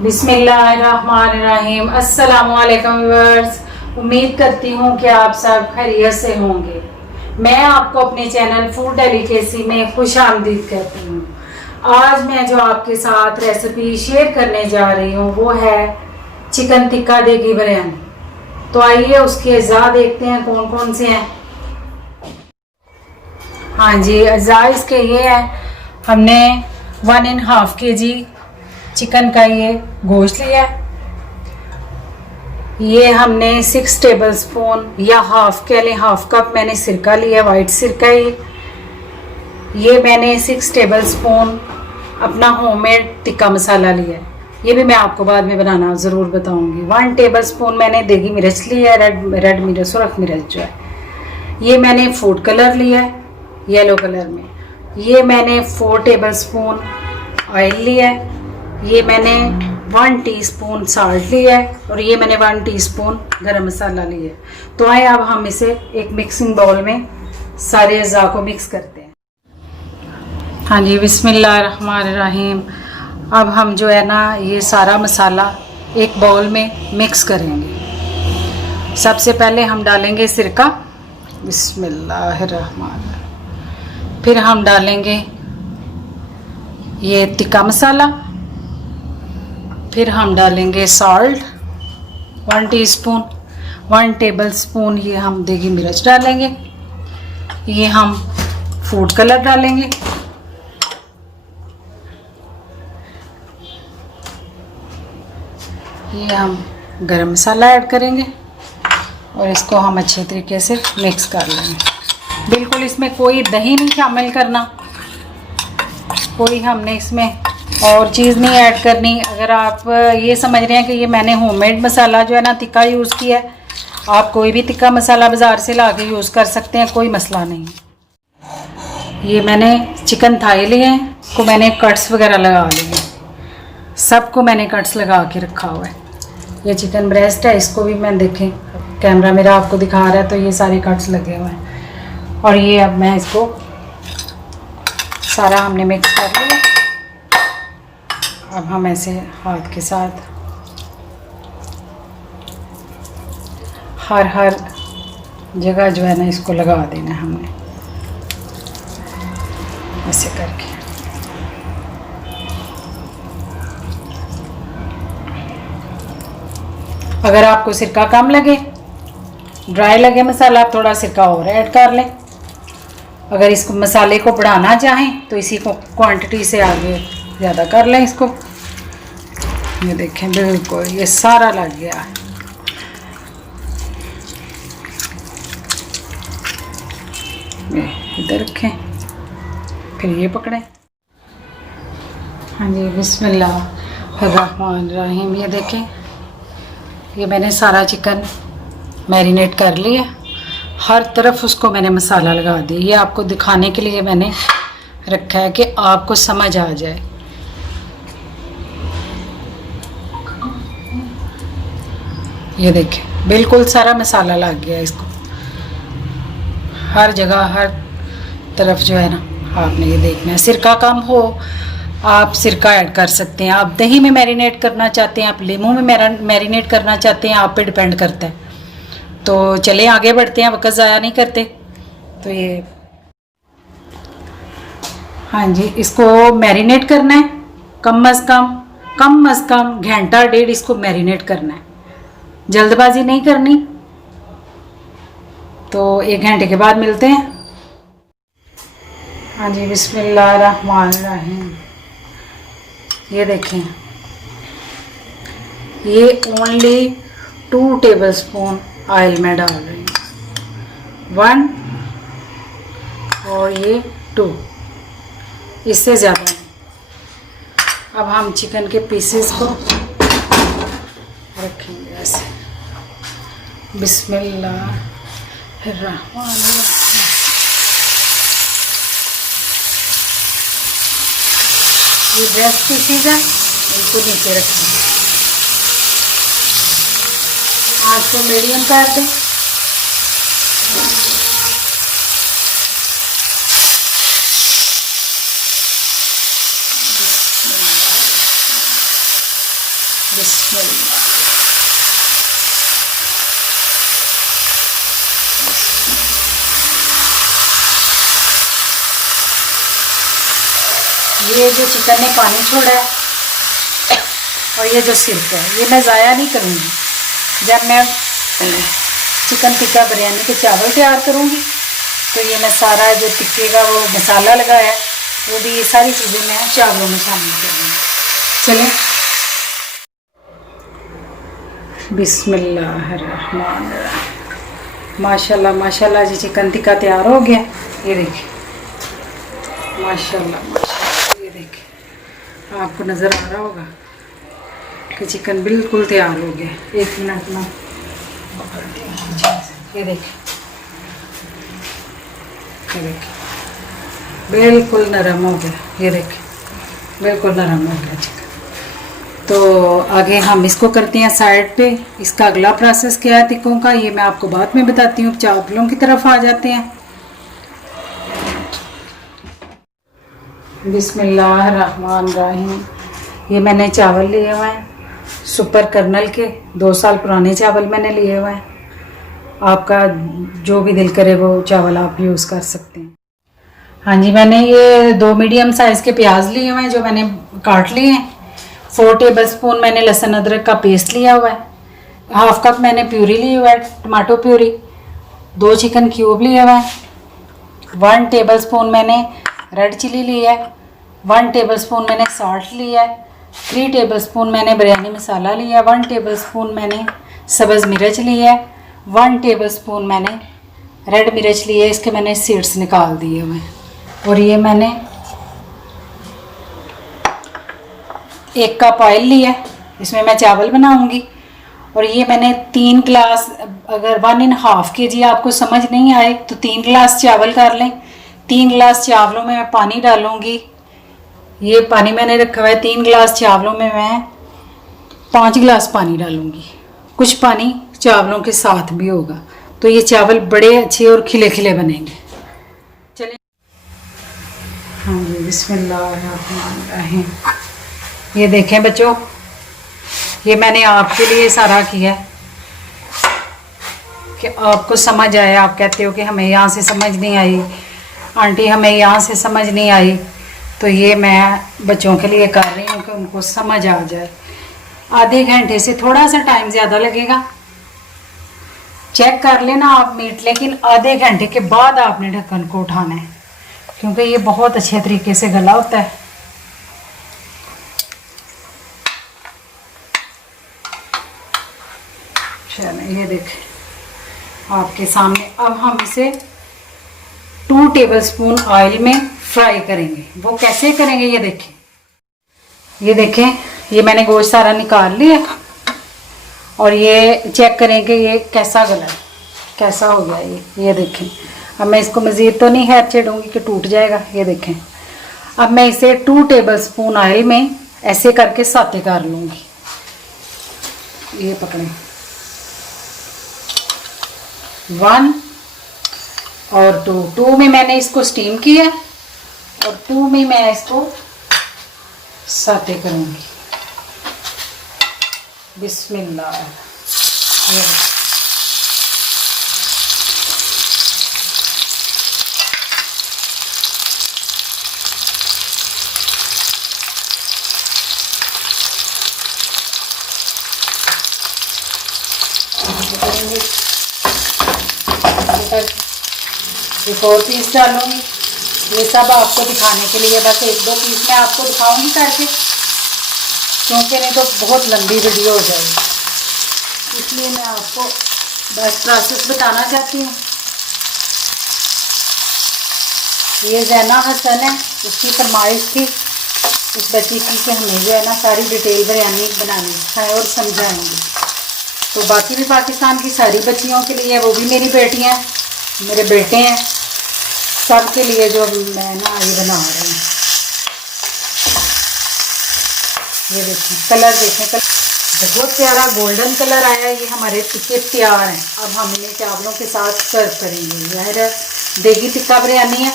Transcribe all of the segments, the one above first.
बिस्मिल्लाहिर्रहमानिर्रहीम। अस्सलामुअलैकुम व्यूअर्स, उम्मीद करती हूँ कि आप सब खैरियत से होंगे। मैं आपको अपने चैनल फूड डेलिकेसी में खुश आमदीद कहती हूँ। आज मैं जो आपके साथ रेसिपी शेयर करने जा रही हूँ वो है चिकन टिक्का देगी बिरयानी। तो आइए उसके अज़ा देखते हैं कौन कौन से हैं। हाँ जी, अज़ा इसके ये है, हमने 1.5 kg चिकन का ये गोश्त लिया है। ये हमने 6 टेबलस्पून या हाफ कह लें, हाफ कप मैंने सिरका लिया, वाइट सिरका। ये मैंने 6 टेबलस्पून अपना होममेड टिक्का मसाला लिया है। ये भी मैं आपको बाद में बनाना ज़रूर बताऊंगी। 1 टेबलस्पून मैंने देगी मिर्च लिया है, रेड मिर्च, सुरख मिर्च जो है। ये मैंने फूड कलर लिया है येलो कलर में। ये मैंने 4 टेबलस्पून ऑयल लिया है। ये मैंने 1 टीस्पून साल्ट लिया है और ये मैंने 1 टीस्पून गरम मसाला लिया है। तो आए अब हम इसे एक मिक्सिंग बाउल में सारे अज़ा को मिक्स करते हैं। हाँ जी, बिस्मिल्लाहिर्रहमानिर्रहीम। अब हम जो है ना ये सारा मसाला एक बाउल में मिक्स करेंगे। सबसे पहले हम डालेंगे सिरका, बिस्मिल्लाहिर्रहमानिर्रहीम। फिर हम डालेंगे ये टिक्का मसाला। फिर हम डालेंगे सॉल्ट 1 टीस्पून, 1 टेबलस्पून ये हम देगी मिर्च डालेंगे। ये हम फूड कलर डालेंगे। ये हम गरम मसाला ऐड करेंगे और इसको हम अच्छे तरीके से मिक्स कर लेंगे। बिल्कुल इसमें कोई दही नहीं शामिल करना, कोई हमने इसमें और चीज़ नहीं ऐड करनी। अगर आप ये समझ रहे हैं कि ये मैंने होममेड मसाला जो है ना टिक्का यूज़ किया है, आप कोई भी टिक्का मसाला बाज़ार से ला के यूज़ कर सकते हैं, कोई मसला नहीं। ये मैंने चिकन थाई लिए हैं, इसको मैंने कट्स वगैरह लगा लिए, सबको मैंने कट्स लगा के रखा हुआ है। ये चिकन ब्रेस्ट है, इसको भी मैं देखें, कैमरा मेरा आपको दिखा रहा है तो ये सारे कट्स लगे हुए हैं। और ये अब मैं इसको सारा हमने मिक्स कर लिया। अब हम ऐसे हाथ के साथ हर जगह जो है ना इसको लगा देना हमने, ऐसे करके। अगर आपको सिरका कम लगे, ड्राई लगे मसाला, आप थोड़ा सिरका और ऐड कर लें। अगर इस मसाले को बढ़ाना चाहें तो इसी को क्वांटिटी से आगे ज़्यादा कर लें इसको। ये देखें बिल्कुल ये सारा लग गया है। इधर रखें, फिर ये पकड़ें। हाँ जी, बिस्मिल्लाहिर्रहमानिर्रहीम। ये देखें, ये मैंने सारा चिकन मैरिनेट कर लिया, हर तरफ उसको मैंने मसाला लगा दिया। ये आपको दिखाने के लिए मैंने रखा है कि आपको समझ आ जाए। ये देखें बिल्कुल सारा मसाला लग गया इसको, हर जगह हर तरफ जो है ना। आपने ये देखना है, सिरका कम हो आप सिरका ऐड कर सकते हैं। आप दही में मैरिनेट करना चाहते हैं, आप लीमू में मैरिनेट करना चाहते हैं, आप पे डिपेंड करता है। तो चलें आगे बढ़ते हैं, वक्त ज़ाया नहीं करते। तो ये हाँ जी, इसको मैरिनेट करना है कम अज़ कम घंटा डेढ़ इसको मैरिनेट करना है, जल्दबाजी नहीं करनी। तो 1 घंटे के बाद मिलते हैं। हाँ जी, बिस्मिल्लाहिर्रहमानिर्रहीम। ये देखें, ये ओनली 2 टेबलस्पून ऑयल में डाल रही हूँ, 1 और ये 2, इससे ज़्यादा नहीं। अब हम चिकन के पीसेस को रखेंगे ऐसे। बिस्मिल्लाहिर्रहमानिर्रहीम। ये ब्रेस्ट पीसेस है, इनको नीचे रखेंगे। आँच को मीडियम कर दें। बिस्मिल्लाह। ये जो चिकन ने पानी छोड़ा है और ये जो सिरका है ये मैं ज़ाया नहीं करूँगी। जब मैं चिकन टिक्का बिरयानी के चावल तैयार करूँगी तो ये मैं सारा जो टिक्के का वो मसाला लगाया है वो भी ये सारी चीज़ें मैं चावलों में शामिल करूँगी। चलें, बिस्मिल्लाहिर्रहमानिर्रहीम। माशाल्लाह माशाल्लाह जी चिकन टिक्का तैयार हो गया। ये देखिए माशाल्लाह माशाल्लाह। ये देखिए आपको नज़र आ रहा होगा कि चिकन बिल्कुल तैयार हो गया। एक मिनट में ये देखिए बिल्कुल नरम हो गया। ये देखिए बिल्कुल नरम हो गया चिकन। तो आगे हम इसको करते हैं साइड पे। इसका अगला प्रोसेस क्या है टिक्कों का ये मैं आपको बाद में बताती हूँ। चावलों की तरफ आ जाते हैं। बिस्मिल्लाहिर्रहमानिर्रहीम। ये मैंने चावल लिए हुए हैं सुपर कर्नल के, 2 साल पुराने चावल मैंने लिए हुए हैं। आपका जो भी दिल करे वो चावल आप यूज़ कर सकते हैं। हाँ जी, मैंने ये 2 मीडियम साइज़ के प्याज लिए हुए हैं जो मैंने काट लिए हैं। 4 टेबलस्पून मैंने लहसुन अदरक का पेस्ट लिया हुआ है। हाफ कप मैंने प्यूरी ली हुआ है, टमाटो प्यूरी। 2 चिकन क्यूब लिए हुए हैं। 1 टेबलस्पून मैंने रेड चिली ली है। 1 टेबलस्पून मैंने सॉल्ट लिया है। 3 टेबलस्पून मैंने बिरयानी मसाला लिया है। 1 टेबलस्पून मैंने सब्ज़ मिर्च ली है। 1 टेबलस्पून मैंने रेड मिर्च ली है, इसके मैंने सीड्स निकाल दिए हुए हैं। और ये मैंने 1 कप ऑयल लिया है, इसमें मैं चावल बनाऊंगी। और ये मैंने 3 गिलास, अगर 1.5 kg आपको समझ नहीं आए तो 3 गिलास चावल कर लें। 3 गिलास चावलों में मैं पानी डालूंगी। ये पानी मैंने रखा हुआ है। 3 गिलास चावलों में मैं 5 गिलास पानी डालूंगी। कुछ पानी चावलों के साथ भी होगा तो ये चावल बड़े अच्छे और खिले खिले बनेंगे। चलिए, हाँ जी, बिस्मिल्लाहिर्रहमानिर्रहीम। ये देखें बच्चों, ये मैंने आपके लिए सारा किया है कि आपको समझ आए। आप कहते हो कि हमें यहाँ से समझ नहीं आई आंटी, हमें यहाँ से समझ नहीं आई, तो ये मैं बच्चों के लिए कर रही हूँ कि उनको समझ आ जाए। आधे घंटे से थोड़ा सा टाइम ज़्यादा लगेगा, चेक कर लेना आप मीट, लेकिन आधे घंटे के बाद आपने ढक्कन को उठाना है क्योंकि ये बहुत अच्छे तरीके से गला होता है। चलिए, ये देखें आपके सामने। अब हम इसे 2 टेबलस्पून ऑयल में फ्राई करेंगे। वो कैसे करेंगे ये देखें। ये देखें, ये मैंने गोश्त सारा निकाल लिया और ये चेक करें कि ये कैसा गला है, कैसा हो गया ये देखें। अब मैं इसको मज़ीद तो नहीं है छेड़ूंगी कि टूट जाएगा। ये देखें, अब मैं इसे 2 टेबलस्पून ऑयल में ऐसे करके साते कर लूँगी। ये पकड़ें, 1 और 2 में मैंने इसको स्टीम किया और 2 में मैं इसको साते करूँगी। बिस्मिल्लाह। एक और पीस डालूंगी। ये सब आपको दिखाने के लिए, बस 1-2 पीस मैं आपको दिखाऊंगी करके, क्योंकि नहीं तो बहुत लंबी वीडियो हो जाएगी, इसलिए मैं आपको बस प्रोसेस बताना चाहती हूँ। ये जैना हसन है, उसकी फरमाइश थी इस बच्ची की कि हमें जो है ना सारी डिटेल बिरयानी बनानी सिखाएं और समझाएंगे। तो बाकी भी पाकिस्तान की सारी बच्चियों के लिए, वो भी मेरी बेटियाँ हैं, मेरे बेटे हैं, सब के लिए जो मैं ना ये बना रही हूँ। ये देखें, कलर देखें, कलर बहुत प्यारा गोल्डन कलर आया है। ये हमारे टिक्के तैयार हैं। अब हम इन्हें चावलों के साथ सर्व करेंगे। यह देगी टिक्का बिरयानी है।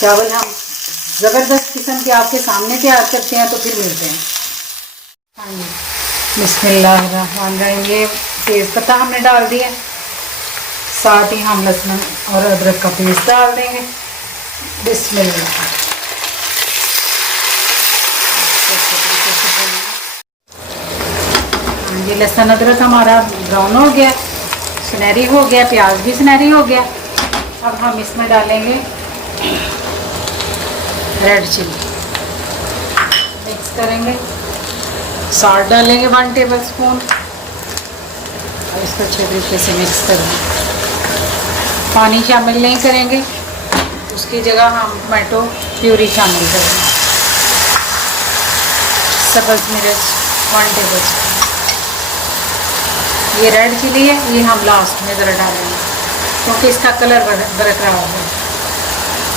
चावल हम ज़बरदस्त किस्म के आपके सामने तैयार करते हैं, तो फिर मिलते हैं। हाँ जी, बिस्मिल्लाहिर्रहमानिर्रहीम। ये तेज़ पत्ता हमने डाल दिया, साथ ही हम लहसुन और अदरक का पेस्ट डाल देंगे। बिस्मिल्लाह। ये लहसुन अदरक हमारा ब्राउन हो गया, सुनहरी हो गया, प्याज भी सुनहरी हो गया। अब हम इसमें डालेंगे रेड चिली, मिक्स करेंगे। सॉल्ट डालेंगे 1 टेबल स्पून और इसको अच्छे तरीके से मिक्स करेंगे। पानी शामिल नहीं करेंगे, उसकी जगह हम टमाटो प्यूरी शामिल करेंगे। सब्ज़ मिर्च 1 टेबल स्पून। ये रेड चिली है, ये हम लास्ट में ज़रा डालेंगे क्योंकि इसका कलर बरकरार है।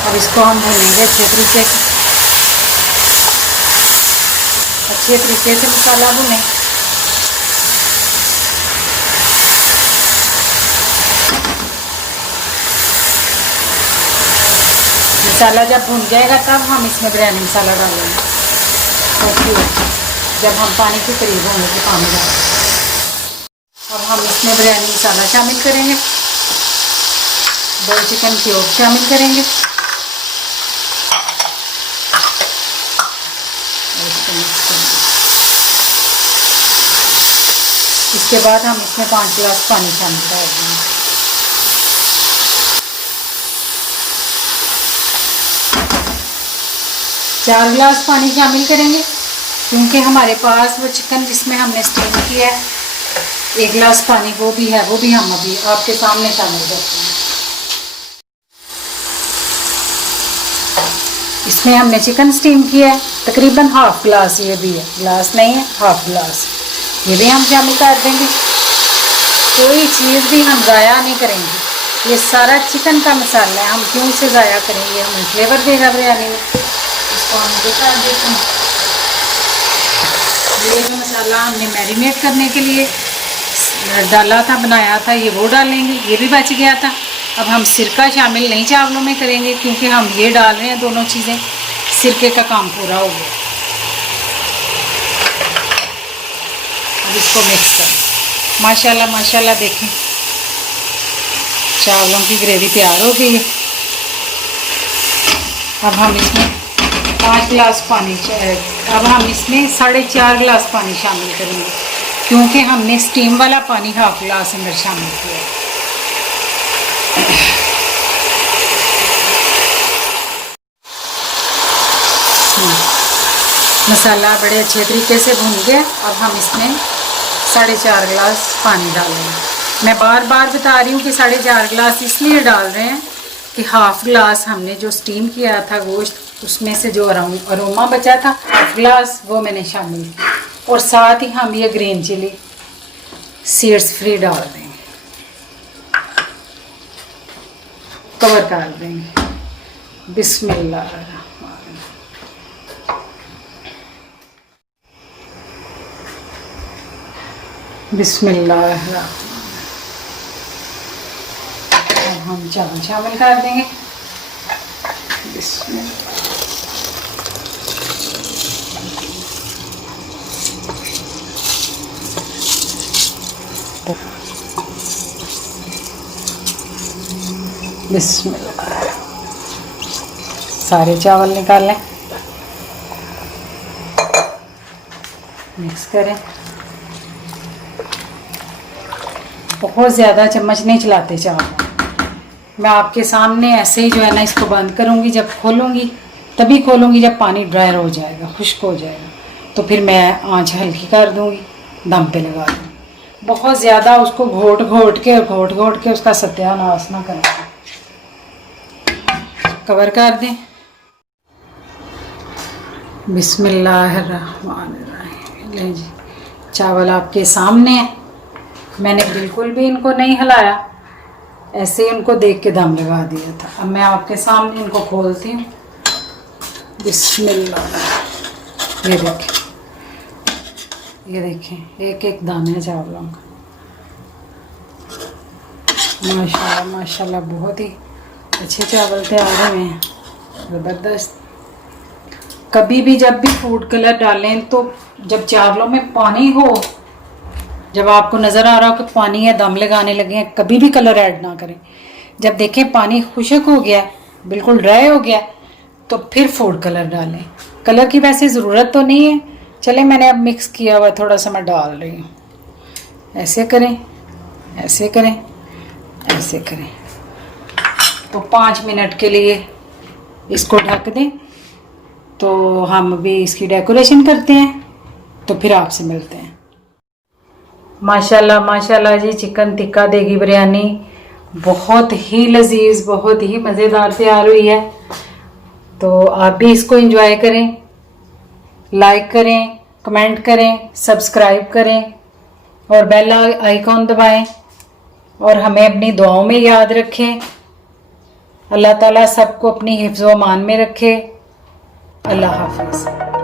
अब इसको हम भूनेंगे अच्छे तरीके से मसाला भुने। मसाला जब भुन जाएगा तब हम इसमें बिरयानी मसाला डालेंगे। जब हम पानी के करीब होंगे तो पानी डालेंगे। अब हम इसमें बिरयानी मसाला शामिल करेंगे, 2 चिकन क्यूब शामिल करेंगे। इसके बाद हम इसमें 5 गिलास पानी शामिल कर देंगे। चार गिलास पानी शामिल करेंगे क्योंकि हमारे पास वो चिकन जिसमें हमने स्टीम किया है 1 गिलास पानी वो भी है, वो भी हम अभी आपके सामने शामिल करते हैं। इसमें हमने चिकन स्टीम किया है तकरीबन हाफ गिलास, ये भी है, गिलास नहीं है, हाफ गिलास, ये भी हम शामिल कर देंगे। कोई चीज़ भी हम ज़ाया नहीं करेंगे, ये सारा चिकन का मसाला है, हम क्यों से ज़ाया करेंगे, हमें फ्लेवर देगा बिरयानी में। इसको हम दिखा देते हैं। ये जो मसाला हमने मैरिनेट करने के लिए डाला था, बनाया था, ये वो डालेंगे, ये भी बच गया था। अब हम सिरका शामिल नहीं चावलों में करेंगे क्योंकि हम ये डाल रहे हैं दोनों चीज़ें, सिरके का काम पूरा हो गया। अब इसको मिक्स करें। माशाल्लाह माशाल्लाह देखें चावलों की ग्रेवी तैयार हो गई है। अब हम इसमें 5 गिलास पानी, अब हम इसमें 4.5 गिलास पानी शामिल करेंगे क्योंकि हमने स्टीम वाला पानी हाफ गिलास अंदर शामिल किया। मसाला बड़े अच्छे तरीके से भून गया। अब हम इसमें 4.5 गिलास पानी डालेंगे। मैं बार बार बता रही हूँ कि 4.5 गिलास इसलिए डाल रहे हैं कि हाफ गिलास हमने जो स्टीम किया था गोश्त, उसमें से जो अरोमा बचा था हाफ गिलास वो मैंने शामिल किया। और साथ ही हम ये ग्रीन चिली सीड्स फ्री डाल देंगे, कवर कर देंगे। बिस्मिल्लाह। बिस्मिल्लाह। अब हम चावल शामिल कर देंगे। बिस्मिल्लाह। बिस्मिल्लाह। सारे चावल निकाल लें, मिक्स करें। बहुत ज़्यादा चम्मच नहीं चलाते चावल। मैं आपके सामने ऐसे ही जो है ना इसको बंद करूँगी, जब खोलूँगी तभी खोलूँगी जब पानी ड्राई हो जाएगा, खुश्क हो जाएगा, तो फिर मैं आंच हल्की कर दूँगी, दम पे लगा दूँगी। बहुत ज़्यादा उसको घोट घोट के उसका सत्यानाश ना करें। कवर कर दें। बिस्मिल्लाहिर्रहमानिर्रहीम। ले जी, चावल आपके सामने है। मैंने बिल्कुल भी इनको नहीं हिलाया, ऐसे ही उनको देख के दम लगा दिया था। अब मैं आपके सामने इनको खोलती हूँ। बिस्मिल्लाह। ये देखें एक एक दाना चावलों का। माशाल्लाह माशाल्लाह बहुत ही अच्छे चावल तैयार हुए हैं, ज़बरदस्त। कभी भी जब भी फूड कलर डालें तो जब चावलों में पानी हो जब आपको नज़र आ रहा हो कि पानी है, दम लगाने लगे हैं, कभी भी कलर ऐड ना करें। जब देखें पानी खुश्क हो गया, बिल्कुल ड्राई हो गया, तो फिर फूड कलर डालें। कलर की वैसे ज़रूरत तो नहीं है, चले मैंने अब मिक्स किया हुआ थोड़ा सा मैं डाल रही हूँ। ऐसे करें, ऐसे करें, ऐसे करें। तो 5 मिनट के लिए इसको ढक दें। तो हम अभी इसकी डेकोरेशन करते हैं, तो फिर आपसे मिलते हैं। माशाल्लाह माशाल्लाह जी, चिकन टिक्का देगी बिरयानी बहुत ही लजीज, बहुत ही मज़ेदार तैयार हुई है। तो आप भी इसको एंजॉय करें, लाइक करें, कमेंट करें, सब्सक्राइब करें और बेल आइकॉन दबाएं और हमें अपनी दुआओं में याद रखें। अल्लाह ताला सबको अपनी हिफ्ज़ व अमान में रखे। अल्लाह हाफ़िज़।